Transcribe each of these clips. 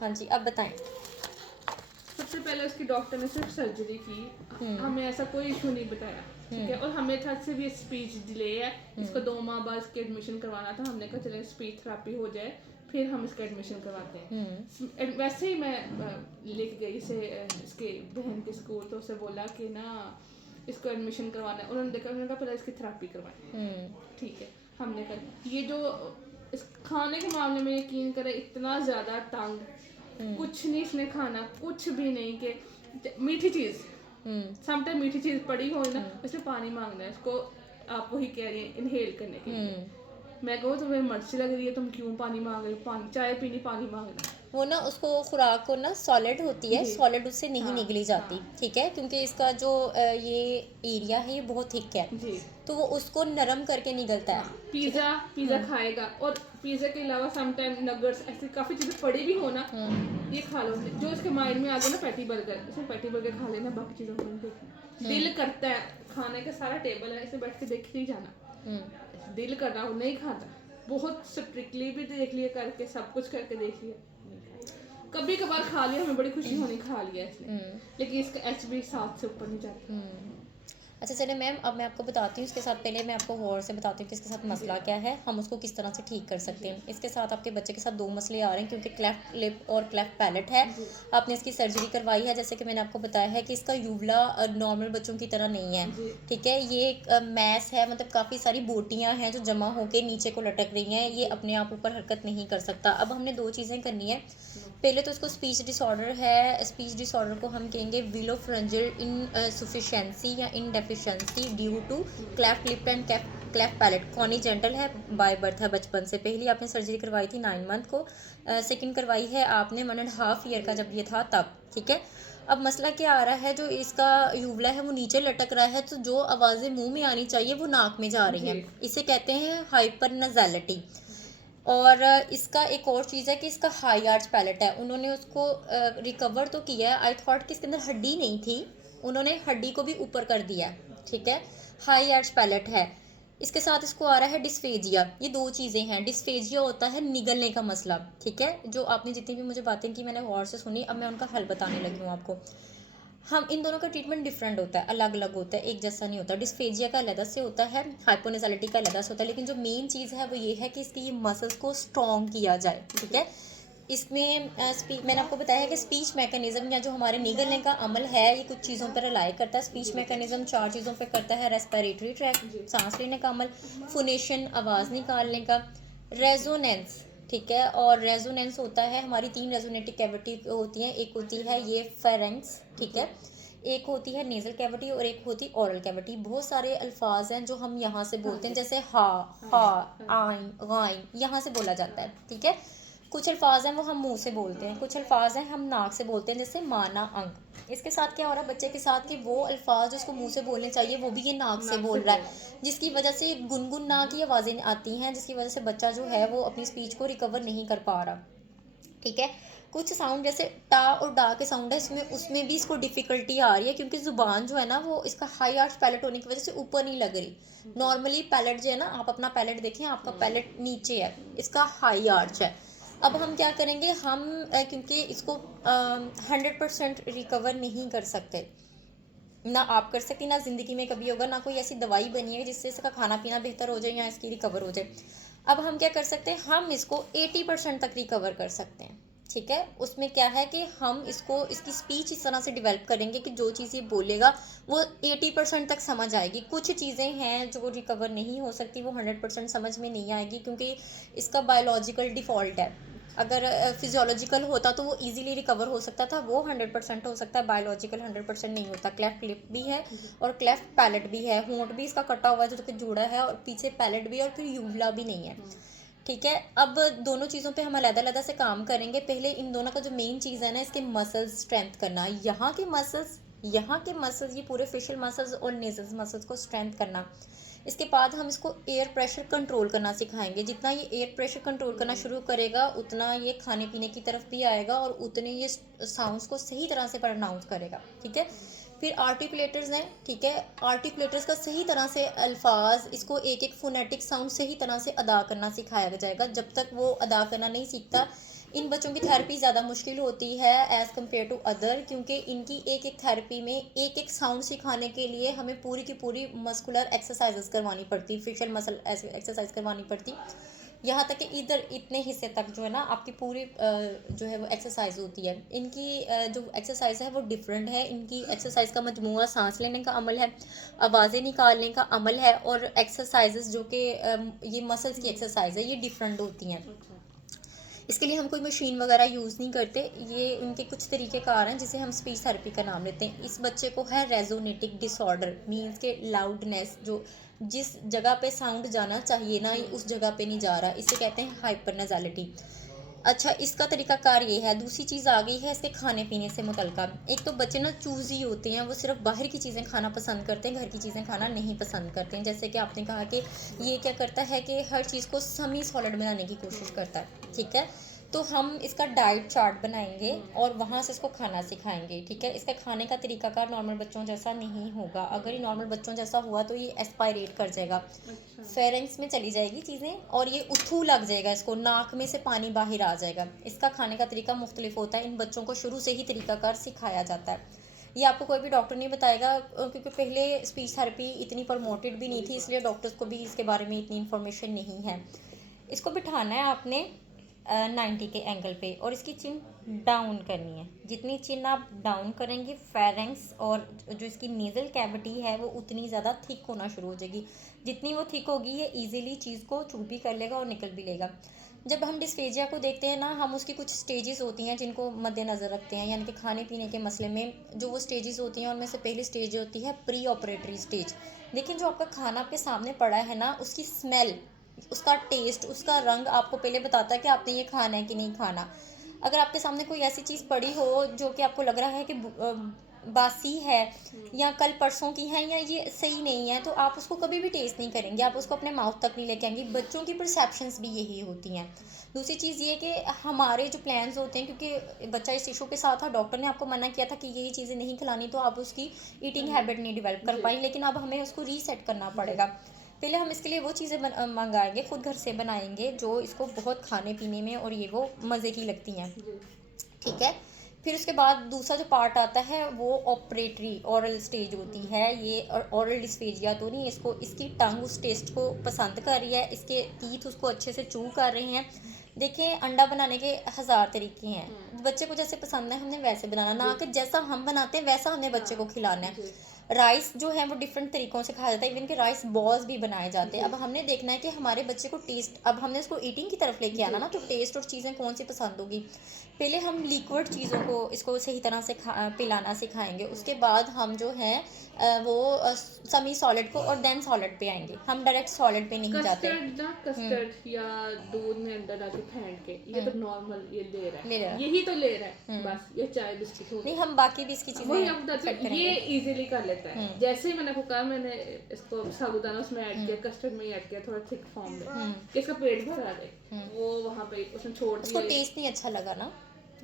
हाँ जी, अब बताएं। सबसे पहले उसकी डॉक्टर ने सिर्फ सर्जरी की, हमें ऐसा कोई इशू नहीं बताया, ठीक है। और हमें था से भी स्पीच डिले है, इसको 2 माह बाद इसके एडमिशन करवाना था। हमने कहा चले स्पीच थेरेपी हो जाए फिर हम इसका एडमिशन करवाते हैं। वैसे ही मैं लेके गई इसे इसके बहन के स्कूल, तो उसे बोला कि ना इसको एडमिशन करवाना है। उन्होंने देखा, उन्होंने कहा पहले इसकी थेरेपी करवाएं, ठीक है। हमने कहा ये जो इस खाने के मामले में यकीन करें इतना ज़्यादा तंग, कुछ नहीं इसने खाना, कुछ भी नहीं। कि मीठी चीज़ समटाइम मीठी चीज़ पड़ी हो ना, इसमें पानी मांगना है इसको। आप वही कह रही हैं इनहेल करने के लिए। मैं कहूँ तुम्हें मिर्ची लग रही है, तुम क्यों पानी मांग रही हो? पानी, चाय पीनी, पानी मांगना। वो ना उसको खुराक को ना सॉलिड होती है, जी सॉलिड उससे नहीं हाँ निगली जाती, हाँ ठीक है, क्योंकि इसका जो ये एरिया है ये बहुत थिक है, जी तो वो उसको नरम करके निगलता है, हाँ। ठीक है। पिज़्ज़ा खाएगा, और पिज़्ज़ा के अलावा समटाइम नगर्स ऐसी काफ़ी चीज़ें पड़ी भी हो ना, ये खा लो। जो इसके माइंड में आ गया ना पैटी बर्गर, इसमें पैटी बर्गर खा लेना, बाकी चीज़ों को नहीं देखना। दिल करता है खाने का, सारा टेबल है, इसे बैठ के देख ही जाना। दिल कर रहा हो, नहीं खाता। बहुत स्ट्रिक्टली भी देख लिया करके, सब कुछ करके देख लिया। कभी कभार खा लिया, हमें बड़ी खुशी होनी, खा लिया इसने। लेकिन इसका HB 7 से ऊपर नहीं जाता। अच्छा चलिए मैम, अब मैं आपको बताती हूँ, इसके साथ पहले मैं आपको गौर से बताती हूँ कि इसके साथ मसला क्या है, हम उसको किस तरह से ठीक कर सकते हैं। इसके साथ आपके बच्चे के साथ 2 मसले आ रहे हैं, क्योंकि क्लेफ्ट लिप और क्लेफ्ट पैलेट है। आपने इसकी सर्जरी करवाई है, जैसे कि मैंने आपको बताया है कि इसका यूवला नॉर्मल बच्चों की तरह नहीं है, ठीक है। ये एक मैस है, मतलब काफ़ी सारी बोटियाँ हैं जो जमा होकर नीचे को लटक रही हैं, ये अपने आप ऊपर हरकत नहीं कर सकता। अब हमने 2 चीज़ें करनी है। पहले तो इसको स्पीच डिसऑर्डर है, स्पीच डिसऑर्डर को हम कहेंगे विलोफ्रेंजिल इनसफिशिएंसी या indeficiency due to cleft lip and cleft palate. Congenital है, बाय बर्थ है, बचपन से। पहली आपने सर्जरी करवाई थी 9 मंथ को, सेकंड करवाई है आपने 1.5 ईयर का जब ये था तब, ठीक है। अब मसला क्या आ रहा है, जो इसका यूवला है वो नीचे लटक रहा है, तो जो आवाज़ें मुंह में आनी चाहिए वो नाक में जा रही हैं, इसे कहते हैं हाइपर नज़ैलिटी। और इसका एक और चीज़ है कि इसका हाई आर्च पैलेट है। उन्होंने उसको रिकवर तो किया है, आई थॉट कि इसके अंदर हड्डी नहीं थी, उन्होंने हड्डी को भी ऊपर कर दिया है, ठीक है। हाई आर्च पैलेट है। इसके साथ इसको आ रहा है डिस्फेजिया। ये 2 चीज़ें हैं। डिस्फेजिया होता है निगलने का मसला, ठीक है। जो आपने जितनी भी मुझे बातें की मैंने गौर से सुनी, अब मैं उनका हल बताने लगी हूँ आपको। हम इन दोनों का ट्रीटमेंट डिफरेंट होता है, अलग अलग होता है, एक जैसा नहीं होता। डिस्फेजिया का अलग से होता है, हाइपोनेजालिटी का अलग से होता है, लेकिन जो मेन चीज़ है वो ये है कि इसकी ये मसल्स को स्ट्रॉन्ग किया जाए, ठीक है। इसमें मैंने आपको बताया है कि स्पीच मैकेनिज्म या जो हमारे निगलने का अमल है ये कुछ चीज़ों पर रिलाई करता है। स्पीच मैकेनिज्म 4 चीज़ों पर करता है। रेस्पिरेटरी ट्रैक्ट, सांस लेने का अमल, फोनेशन आवाज़ निकालने का, रेजोनेंस, ठीक है। और रेजोनेंस होता है, हमारी 3 रेजोनेटिव कैविटी होती हैं, एक होती है ये फेरेंक्स, ठीक है, एक होती है नेजल कैविटी और एक होती ओरल कैविटी। बहुत सारे अल्फाज हैं जो हम यहाँ से बोलते हैं, जैसे हा, आइन, गाइन, यहाँ से बोला जाता है, ठीक है। कुछ अल्फाज हैं वो हम मुंह से बोलते हैं, कुछ अल्फाज हैं हम नाक से बोलते हैं, जैसे माना, अंक। इसके साथ क्या हो रहा है बच्चे के साथ कि वो अल्फाज जो उसको मुंह से बोलने चाहिए वो भी ये नाक से बोल रहा है, जिसकी वजह से गुनगुन ना की आवाज़ें आती हैं, जिसकी वजह से बच्चा जो है वो अपनी स्पीच को रिकवर नहीं कर पा रहा, ठीक है। कुछ साउंड जैसे टा और डा के साउंड है, इसमें उसमें भी इसको डिफ़िकल्टी आ रही है, क्योंकि ज़ुबान जो है ना वो इसका हाई आर्च पैलेट होने की वजह से ऊपर नहीं लग रही। नॉर्मली पैलेट जो है ना, आप अपना पैलेट देखें, आपका पैलेट नीचे है, इसका हाई आर्च है। अब हम क्या करेंगे, हम क्योंकि इसको 100% रिकवर नहीं कर सकते, ना आप कर सकती, ना ज़िंदगी में कभी होगा, ना कोई ऐसी दवाई बनी है जिससे इसका खाना पीना बेहतर हो जाए या इसकी रिकवर हो जाए। अब हम क्या कर सकते हैं, हम इसको 80% तक रिकवर कर सकते हैं, ठीक है। उसमें क्या है कि हम इसको इसकी स्पीच इस तरह से डेवलप करेंगे कि जो चीज़ ये बोलेगा वो 80% तक समझ आएगी। कुछ चीज़ें हैं जो रिकवर नहीं हो सकती, वो 100% समझ में नहीं आएगी, क्योंकि इसका बायोलॉजिकल डिफ़ॉल्ट है। अगर फिजियोलॉजिकल होता तो वो इजीली रिकवर हो सकता था, वो 100% हो सकता है, बायोलॉजिकल 100% नहीं होता। क्लेफ्ट लिप भी है और क्लेफ्ट पैलेट भी है, होंठ भी इसका कटा हुआ है जो कि जुड़ा है, और पीछे पैलेट भी है, और फिर यूवला भी नहीं है, ठीक है। अब दोनों चीज़ों पे हम अलग-अलग से काम करेंगे। पहले इन दोनों का जो मेन चीज़ है ना, इसके मसल्स स्ट्रेंथ करना, यहाँ के मसल्स, ये पूरे फेशियल मसल्स और नेजल मसल्स को स्ट्रेंथ करना। इसके बाद हम इसको एयर प्रेशर कंट्रोल करना सिखाएंगे। जितना ये एयर प्रेशर कंट्रोल करना शुरू करेगा उतना ये खाने पीने की तरफ भी आएगा, और उतने ये साउंड्स को सही तरह से प्रोनाउंस करेगा, ठीक है। फिर आर्टिकुलेटर्स हैं, ठीक है। आर्टिकुलेटर्स का सही तरह से अल्फाज, इसको एक एक फोनेटिक साउंड सही तरह से अदा करना सिखाया जाएगा। जब तक वो अदा करना नहीं सीखता, इन बच्चों की थेरेपी ज़्यादा मुश्किल होती है एज़ कम्पेयर टू अदर, क्योंकि इनकी एक एक थेरेपी में एक एक साउंड सिखाने के लिए हमें पूरी की पूरी मस्कुलर एक्सरसाइजेस करवानी पड़ती, फेशियल मसल एक्सरसाइज करवानी पड़ती। यहाँ तक कि इधर इतने हिस्से तक जो है ना आपकी पूरी जो है वो एक्सरसाइज होती है। इनकी जो एक्सरसाइज है वो डिफरेंट है। इनकी एक्सरसाइज का मजमूआ सांस लेने का अमल है, आवाज़ें निकालने का अमल है, और एक्सरसाइजेस जो कि ये मसल्स की एक्सरसाइज है, ये डिफरेंट होती हैं। अच्छा। इसके लिए हम कोई मशीन वगैरह यूज़ नहीं करते। ये उनके कुछ तरीक़ेकार हैं जिसे हम स्पीच थेरेपी का नाम लेते हैं। इस बच्चे को है रेजोनेटिक डिसऑर्डर, मीन्स के लाउडनेस, जो जिस जगह पे साउंड जाना चाहिए ना उस जगह पे नहीं जा रहा, इसे कहते हैं हाइपर नेज़ैलिटी। अच्छा, इसका तरीक़ाकार ये है। दूसरी चीज़ आ गई है इसके खाने पीने से मुतल्लिका। एक तो बच्चे ना चूज़ी होते हैं, वो सिर्फ बाहर की चीज़ें खाना पसंद करते हैं, घर की चीज़ें खाना नहीं पसंद करते हैं। जैसे कि आपने कहा कि ये क्या करता है कि हर चीज़ को सेमी सॉलिड बनाने की कोशिश करता है, ठीक है। तो हम इसका डाइट चार्ट बनाएंगे और वहाँ से इसको खाना सिखाएंगे, ठीक है। इसका खाने का तरीकाकार नॉर्मल बच्चों जैसा नहीं होगा। अगर ये नॉर्मल बच्चों जैसा हुआ तो ये एस्पायरेट कर जाएगा, अच्छा। फेरेंक्स में चली जाएगी चीज़ें, और ये उथू लग जाएगा, इसको नाक में से पानी बाहर आ जाएगा। इसका खाने का तरीका मुख्तलिफ होता है। इन बच्चों को शुरू से ही तरीकाकार सिखाया जाता है। ये आपको कोई भी डॉक्टर नहीं बताएगा, क्योंकि पहले स्पीच थेरेपी इतनी प्रमोटेड भी नहीं थी, इसलिए डॉक्टर्स को भी इसके बारे में इतनी इन्फॉर्मेशन नहीं है। इसको बिठाना है आपने 90 के एंगल पे, और इसकी चिन डाउन करनी है। जितनी चिन आप डाउन करेंगे, फेरेंक्स और जो इसकी नेज़ल कैविटी है वो उतनी ज़्यादा थिक होना शुरू हो जाएगी। जितनी वो थिक होगी ये इजीली चीज़ को चू भी कर लेगा और निकल भी लेगा। जब हम डिस्फेजिया को देखते हैं ना, हम उसकी कुछ स्टेजेस होती हैं जिनको मद्देनज़र रखते हैं, यानी कि खाने पीने के मसले में जो वो स्टेजेस होती हैं उनमें से पहली स्टेज होती है प्री ऑपरेटरी स्टेज। लेकिन जो आपका खाना आपके सामने पड़ा है ना, उसकी स्मेल, उसका टेस्ट, उसका रंग आपको पहले बताता है कि आपने ये खाना है कि नहीं खाना। अगर आपके सामने कोई ऐसी चीज़ पड़ी हो जो कि आपको लग रहा है कि बासी है या कल परसों की है या ये सही नहीं है, तो आप उसको कभी भी टेस्ट नहीं करेंगे, आप उसको अपने माउथ तक नहीं लेके आएंगे। बच्चों की परसेप्शंस भी यही होती हैं। दूसरी चीज़ ये कि हमारे जो प्लान्स होते हैं, क्योंकि बच्चा इस इशू के साथ था, डॉक्टर ने आपको मना किया था कि ये चीज़ें नहीं खिलानी, तो आप उसकी ईटिंग हैबिट नहीं डेवलप कर पाई, लेकिन अब हमें उसको रीसेट करना पड़ेगा। पहले हम इसके लिए वो चीज़ें मंगाएंगे, खुद घर से बनाएंगे जो इसको बहुत खाने पीने में और ये वो मज़े की लगती हैं, ठीक है। फिर उसके बाद दूसरा जो पार्ट आता है वो ऑपरेटरी ऑरल स्टेज होती है। ये ऑरल डिस्फेजिया तो नहीं, इसको इसकी टंग उस टेस्ट को पसंद कर रही है, इसके टीथ उसको अच्छे से चू कर रहे हैं। देखें, अंडा बनाने के 1000 तरीके हैं। बच्चे को जैसे पसंद है हमने वैसे बनाना, ना कि जैसा हम बनाते हैं वैसा हमने बच्चे को खिलाना है। राइस जो है वो डिफरेंट तरीक़ों से खाया जाता है, इवन के राइस बॉल्स भी बनाए जाते हैं। अब हमने देखना है कि हमारे बच्चे को टेस्ट, अब हमने उसको ईटिंग की तरफ लेके आना ना, तो टेस्ट और चीज़ें कौन सी पसंद होगी। पहले हम लिक्विड चीज़ों को इसको सही तरह से पिलाना सिखाएंगे। उसके बाद हम जो है वो सेमी सॉलिड को और देन सॉलिड पे आएंगे। हम डायरेक्ट सॉलिड पे नहीं जाते। कस्टर्ड ना, कस्टर्ड या दूध में अंडा डाल के फेंट के, ये तो नॉर्मल ये ले रहा है, यही तो ले रहा है बस। ये चाय बिस्किट हो नहीं, हम बाकी भी इसकी वही चीज़ें हम बताते हैं, ये इजीली कर लेता है। जैसे ही मैंने आपको कहा, मैंने इसको साबूदाना उसमें ऐड किया, कस्टर्ड में ऐड किया थोड़ा थिक फॉर्म में, कि इसका पेट भर आ जाए, वो वहाँ पे उसने छोड़ उसको दिया। टेस्ट नहीं अच्छा लगा ना,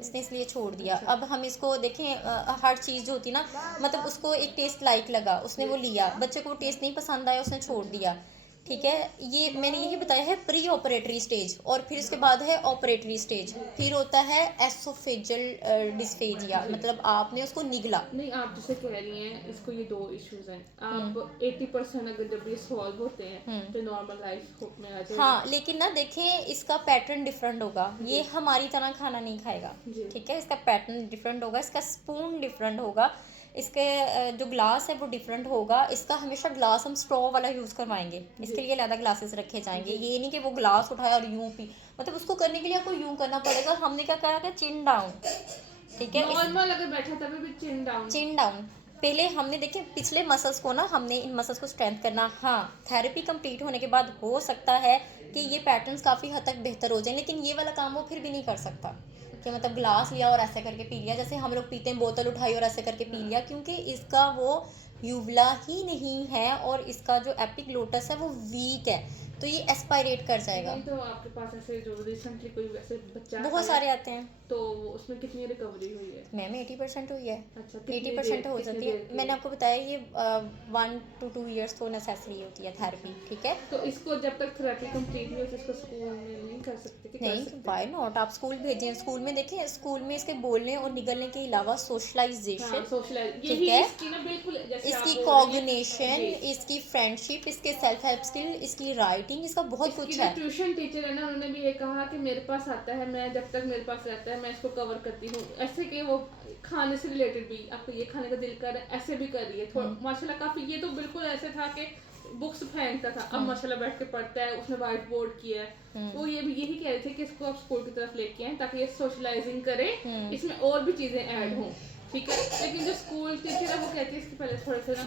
इसने इसलिए छोड़ दिया। अब हम इसको देखें, हर चीज़ जो होती है ना, मतलब उसको एक टेस्ट लाइक लगा, उसने वो लिया, बच्चे को टेस्ट नहीं पसंद आया, उसने छोड़ दिया, ठीक है। ये मैंने यही बताया है प्री ऑपरेटरी स्टेज, और फिर इसके बाद है ऑपरेटरी स्टेज, फिर होता है एसोफेजियल डिस्फेजिया, मतलब आपने उसको निगला। नहीं, आप जैसे कह रही हैं, इसको ये 2 इश्यूज हैं। आप 80% अगर जब ये सॉल्व होते हैं तो नॉर्मल लाइफ में आ जाएगा। हाँ, लेकिन ना देखें, इसका पैटर्न डिफरेंट होगा। ये हमारी तरह खाना नहीं खाएगा, ठीक है। इसका पैटर्न डिफरेंट होगा, इसका स्पून डिफरेंट होगा, इसके जो ग्लास है वो डिफरेंट होगा। इसका हमेशा ग्लास हम स्ट्रॉ वाला यूज़ करवाएंगे, इसके लिए अलग ग्लासेस रखे जाएंगे। ये नहीं कि वो ग्लास उठाया और यूँ पी, मतलब उसको करने के लिए आपको यूँ करना पड़ेगा। हमने क्या कहा कि चिन डाउन, ठीक है। नॉर्मल अगर बैठा तभी भी चिन डाउन। चिन डाउन पहले हमने देखे पिछले मसल्स को ना, हमने इन मसल्स को स्ट्रेंथ करना। हाँ, थेरेपी कंप्लीट होने के बाद हो सकता है कि ये पैटर्न्स काफ़ी हद तक बेहतर हो जाए, लेकिन ये वाला काम वो फिर भी नहीं कर सकता कि मतलब ग्लास लिया और ऐसे करके पी लिया, जैसे हम लोग पीते हैं, बोतल उठाई और ऐसे करके पी लिया, क्योंकि इसका वो यूवला ही नहीं है और इसका जो एपिग्लोटस है वो वीक है, तो ये एस्पायरेट कर जाएगा। नहीं, तो आपके पास ऐसे जो रिसेंटली कोई वैसे बच्चा बहुत सारे आते हैं। तो उसमें कितनी रिकवरी हुई है? मैम 80% हुई है। अच्छा, 80% हो जाती है। मैंने आपको बताया ये 1 to 2 ईयर्स तो नेसेसरी होती है थेरेपी, ठीक है। तो इसको जब तक थेरेपी कंप्लीट नहीं होती इसको स्कूल में नहीं कर सकते कि कर नहीं, सकते? वाई नॉट, आप स्कूल भेजें। स्कूल में देखें, स्कूल में इसके बोलने और निगलने के अलावा हाँ, सोशलाइजेशन, सोशलाइज ठीक यही है, इसकी ना बिल्कुल जैसे आप इसकी बोल रही हैं। कॉग्निशन, जी। इसकी फ्रेंडशिप, इसके सेल्फ हेल्प स्किल, इसकी राइटिंग, इसका बहुत इसकी कुछ जो है। ट्यूशन टीचर है ना उन्होंने भी ये कहा कि मेरे पास आता है, मैं जब तक मेरे पास रहता है मैं इसको कवर करती हूँ। ऐसे कि वो खाने से रिलेटेड भी आपको ये खाने का दिल कर रहा है ऐसे भी कर रही है थोड़ा माशाल्लाह काफ़ी। ये तो बिल्कुल ऐसे था कि बुक्स फेंकता था, अब माशाल्लाह बैठ के पढ़ता है, उसने वाइट बोर्ड किया है। वो ये भी यही कह रहे थे कि इसको आप स्कूल की तरफ लेके आए ताकि ये सोशलाइजिंग करे, इसमें और भी चीज़ें ऐड हों, ठीक है। लेकिन जो स्कूल टीचर है वो कहती है इसके पहले थोड़े से ना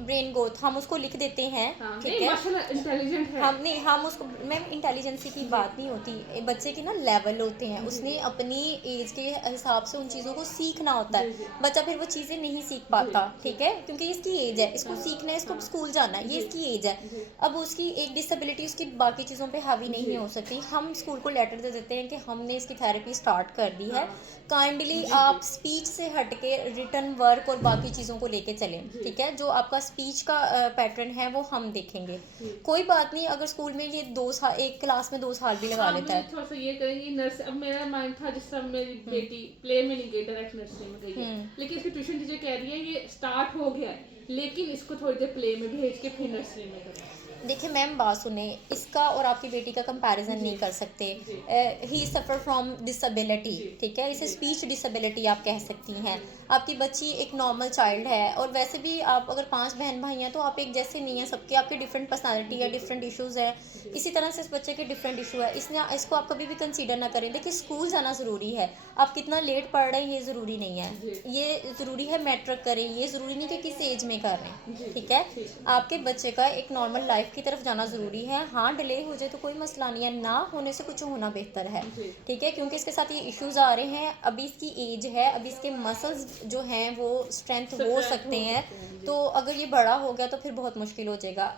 ब्रेन ग्रोथ हम उसको लिख देते हैं, हाँ ठीक नहीं है। माशाल्लाह इंटेलिजेंट है। हम नहीं, हम उसको, मैम इंटेलिजेंसी की बात नहीं होती, बच्चे के ना लेवल होते हैं, उसने अपनी एज के हिसाब से उन चीज़ों को सीखना होता जी, है। जी। बच्चा फिर वो चीज़ें नहीं सीख पाता, जी, ठीक है, क्योंकि इसकी एज है, इसको हाँ, सीखना है, इसको हाँ, स्कूल जाना है, ये जी, इसकी एज है। जी, अब उसकी एक डिसेबिलिटी उसकी बाकी चीज़ों पे हावी नहीं जी। हो सकती। हम स्कूल को लेटर दे देते हैं कि हमने इसकी थेरेपी स्टार्ट कर दी है, हाँ, काइंडली जी, आप जी, स्पीच से हट के रिटर्न वर्क और बाकी चीज़ों को लेके चलें, जी। ठीक है। जो आपका स्पीच का पैटर्न है वो हम देखेंगे। जी। कोई बात नहीं, अगर स्कूल में ये 2 साल, एक क्लास में 2 साल भी लगा अब लेता मैं है। थोड़ा सा ये करेंगी नर्स। अब मेरा माइंड था जिस तरह मेरी बेटी प्ले में नहीं गई, डायरेक्ट नर्सरी में गई है, लेकिन इसकी ट्यूशन टीचर कह रही है ये स्टार्ट हो गया है लेकिन इसको थोड़ी देर प्ले में भेज के फिर नर्सरी में करें। देखिए मैम, बात सुने, इसका और आपकी बेटी का कंपैरिजन जी, नहीं कर सकते। जी, ही सफ़र फ्रॉम डिसेबिलिटी, जी, ठीक है, इसे जी, स्पीच डिसेबिलिटी आप कह सकती हैं। जी, आपकी बच्ची एक नॉर्मल चाइल्ड है, और वैसे भी आप अगर 5 बहन भाई हैं तो आप एक जैसे नहीं हैं, सबके आपके डिफरेंट पर्सनालिटी है, बिल्कुल, डिफरेंट इश्यूज़ हैं। जी, इसी तरह से इस बच्चे के डिफरेंट इशू है, इसने इसको आप कभी भी कंसीडर ना करें। देखिए स्कूल जाना ज़रूरी है, आप कितना लेट पढ़ रहे हैं ये ज़रूरी नहीं है। जी, ये ज़रूरी है मैट्रिक करें, ये ज़रूरी नहीं कि किस एज में कर रहे हैं, जी, ठीक है। ठीक, आपके बच्चे का एक नॉर्मल लाइफ की तरफ जाना ज़रूरी है। हाँ, डिले हो जाए तो कोई मसला नहीं है, ना होने से कुछ होना बेहतर है, जी, ठीक है, क्योंकि इसके साथ ये इश्यूज आ रहे हैं। अभी इसकी एज है, अभी इसके मसल्स जो हैं वो स्ट्रेंथ हो सब्ट्रैक्ट सकते हो हैं। सकते हैं, जी, तो अगर ये बड़ा हो गया तो फिर बहुत मुश्किल हो जाएगा।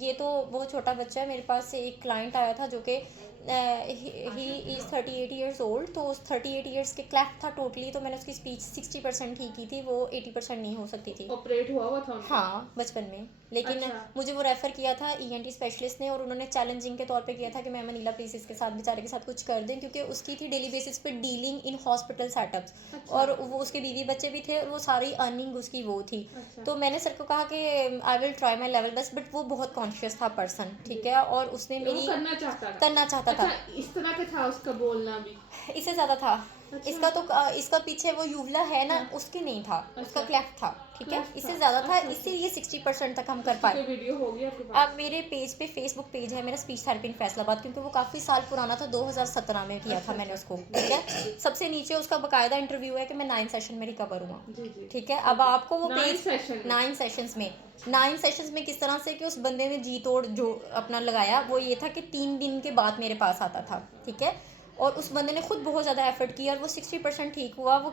ये तो बहुत छोटा बच्चा है। मेरे पास से एक क्लाइंट आया था जो कि ही इज़ 38 ईयर्स ओल्ड, तो उस 38 ईयर्स के क्लेफ्ट था टोटली, तो मैंने उसकी स्पीच 60% ही की थी, वो 80% नहीं हो सकती थी। ऑपरेट हुआ था उनका? हाँ, बचपन में। लेकिन अच्छा, मुझे वो रेफ़र किया था ईएनटी स्पेशलिस्ट ने, और उन्होंने चैलेंजिंग के तौर पे किया था कि मैम अनिला प्लीज़ इसके साथ, बेचारे के साथ कुछ कर दें, क्योंकि उसकी थी डेली बेसिस पे डीलिंग इन हॉस्पिटल सेटअप्स, अच्छा, और वो उसके बीवी बच्चे भी थे, और वो सारी अर्निंग उसकी वो थी। अच्छा, तो मैंने सर को कहा कि I will try my level best, but वो बहुत कॉन्शियस था पर्सन, ठीक है, और उसने वो मेरी करना चाहता था। करना चाहता था। अच्छा, इस तरह का था उसका बोलना भी? इससे ज़्यादा था। अच्छा, इसका तो इसका पीछे वो युवला है ना, हाँ, उसके नहीं था, उसका अच्छा, क्लेफ्ट था, ठीक है, क्लेफ्ट इससे था, ज़्यादा था, अच्छा, इससे अच्छा। ये 60% तक हम कर उसकी पाए। कोई वीडियो होगी आपके पास? अब मेरे पेज पे, फेसबुक पेज है मेरा, स्पीच थेरेपी इन फैसलाबाद, क्योंकि वो काफ़ी साल पुराना था, 2017 में किया था अच्छा, मैंने अच्छा, उसको, ठीक है। सबसे नीचे उसका बाकायदा इंटरव्यू है कि मैं 9 सेशन में रिकवर हुआ, जी, जी, ठीक है। अब आपको वो 9 पेज सेशन में? 9 सेशंस में, 9 सेशंस में किस तरह से कि उस बंदे ने जी तोड़ जो अपना लगाया, वो ये था कि 3 दिन के बाद मेरे पास आता था, ठीक है, और उस बंदे ने खुद बहुत ज़्यादा एफर्ट किया, और वो 60% ठीक हुआ। वो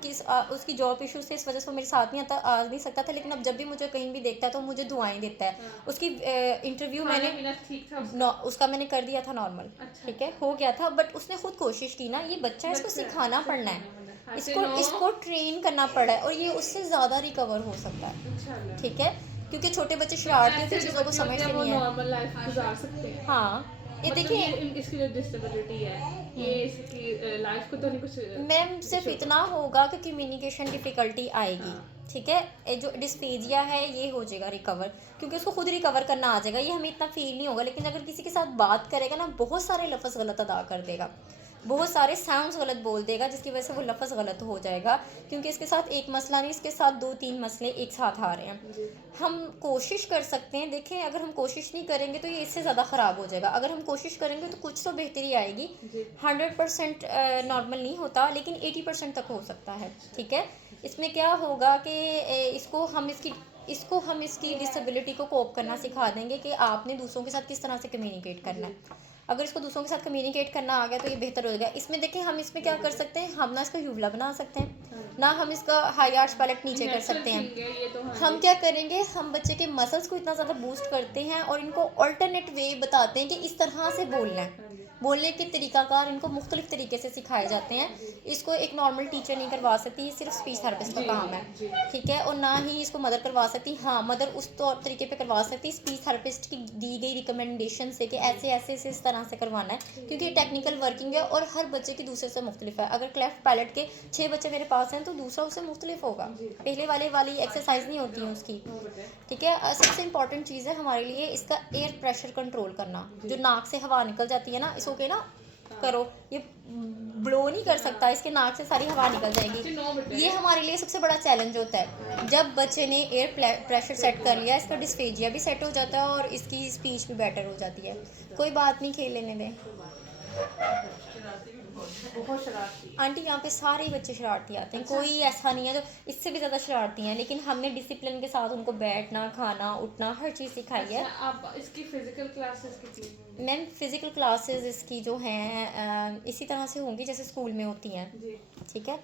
उसकी जॉब इश्यूज थे, इस वजह से वो मेरे साथ नहीं आ नहीं सकता था, लेकिन अब जब भी मुझे कहीं भी देखता है तो मुझे दुआएं देता है। हाँ, उसकी इंटरव्यू खाना मैंने पीना ठीक था उसका? उसका मैंने कर दिया था नॉर्मल, अच्छा, ठीक है, अच्छा, हो गया था, बट उसने खुद कोशिश की ना, ये बच्चा है, इसको बच्चा है, सिखाना पड़ना है, सिखाना पड़ना है। इसको नो, इसको ट्रेन करना पड़ा है, और ये उससे ज़्यादा रिकवर हो सकता है, इंशाल्लाह। ठीक है, क्योंकि छोटे बच्चे तो शरारती होते ऐसे हैं, जो चीज़ों को बच्चे होते हैं समझते वो नहीं है। नॉर्मल लाइफ गुजार सकते हैं? हाँ, ये मतलब देखिए, ये इसकी जो डिसेबिलिटी है ये इसकी लाइफ को तो नहीं कुछ मैम सिर्फ इशू? इतना होगा कि कम्युनिकेशन डिफ़िकल्टी आएगी, हाँ, ठीक है। जो डिस्पेजिया है ये हो जाएगा रिकवर, क्योंकि उसको खुद रिकवर करना आ जाएगा, ये हमें इतना फील नहीं होगा। लेकिन अगर किसी के साथ बात करेगा ना, बहुत सारे लफ्ज़ गलत अदा कर देगा, बहुत सारे साउंड्स गलत बोल देगा, जिसकी वजह से वो लफ्ज़ गलत हो जाएगा, क्योंकि इसके साथ एक मसला नहीं, इसके साथ 2-3 मसले एक साथ आ रहे हैं। जी, हम कोशिश कर सकते हैं, देखें, अगर हम कोशिश नहीं करेंगे तो ये इससे ज़्यादा ख़राब हो जाएगा, अगर हम कोशिश करेंगे तो कुछ तो बेहतरी आएगी। जी, 100% नॉर्मल नहीं होता, लेकिन 80% तक हो सकता है, ठीक है। इसमें क्या होगा कि इसको हम इसकी डिसेबिलिटी को कोप करना सिखा देंगे कि आपने दूसरों के साथ किस तरह से कम्युनिकेट करना है। अगर इसको दूसरों के साथ कम्युनिकेट करना आ गया तो ये बेहतर हो जाएगा। इसमें देखिए हम इसमें क्या कर सकते हैं, हम ना इसको युवला बना सकते हैं, ना हम इसका हाई आर्च पैलेट नीचे कर सकते हैं। थिंग है ये तो। हाँ हम जी। क्या करेंगे, हम बच्चे के मसल्स को इतना ज़्यादा बूस्ट करते हैं और इनको ऑल्टरनेट वे बताते हैं कि इस तरह से बोलना है। हाँ जी। बोलने के तरीकाकार इनको मुख्तलिफ तरीके से सिखाए जाते हैं। इसको एक नॉर्मल टीचर नहीं करवा सकती, ये सिर्फ स्पीच थेरेपिस्ट का जी, काम है, जी। ठीक है। और ना ही इसको मदर करवा सकती। हाँ, मदर उस तौर तरीके पे करवा सकती स्पीच थेरेपिस्ट की दी गई रिकमेंडेशन से कि ऐसे ऐसे से इस तरह से करवाना है, क्योंकि ये टेक्निकल वर्किंग है और हर बच्चे की दूसरे से मुख्तलिफ है। अगर क्लेफ्ट पैलेट के 6 बच्चे मेरे पास हैं तो दूसरा उससे मुख्तलिफ होगा, पहले वाली एक्सरसाइज नहीं होती है उसकी, हाँ बताएं। ठीक है। सबसे इंपॉर्टेंट चीज़ है हमारे लिए इसका एयर प्रेशर कंट्रोल करना। जो नाक से हवा निकल जाती है ना, इसको के ना करो, ये ब्लो नहीं कर सकता, इसके नाक से सारी हवा निकल जाएगी। 9 बताएं। ये हमारे लिए सबसे बड़ा चैलेंज होता है। जब बच्चे ने एयर प्रेशर सेट कर लिया, इसका डिस्फेजिया भी सेट हो जाता है और इसकी स्पीच भी बेटर हो जाती है। कोई बात नहीं, खेल लेने दें। बहुत शरारती। आंटी यहाँ पे सारे ही बच्चे शरारती आते हैं, कोई ऐसा नहीं है जो इससे भी ज़्यादा शरारती हैं, लेकिन हमने डिसिप्लिन के साथ उनको बैठना, खाना, उठना, हर चीज़ सिखाई है। अच्छा, आप इसकी फिजिकल क्लासेस कितनी? मैम फिज़िकल क्लासेस इसकी जो हैं इसी तरह से होंगी जैसे स्कूल में होती हैं, जी। ठीक है।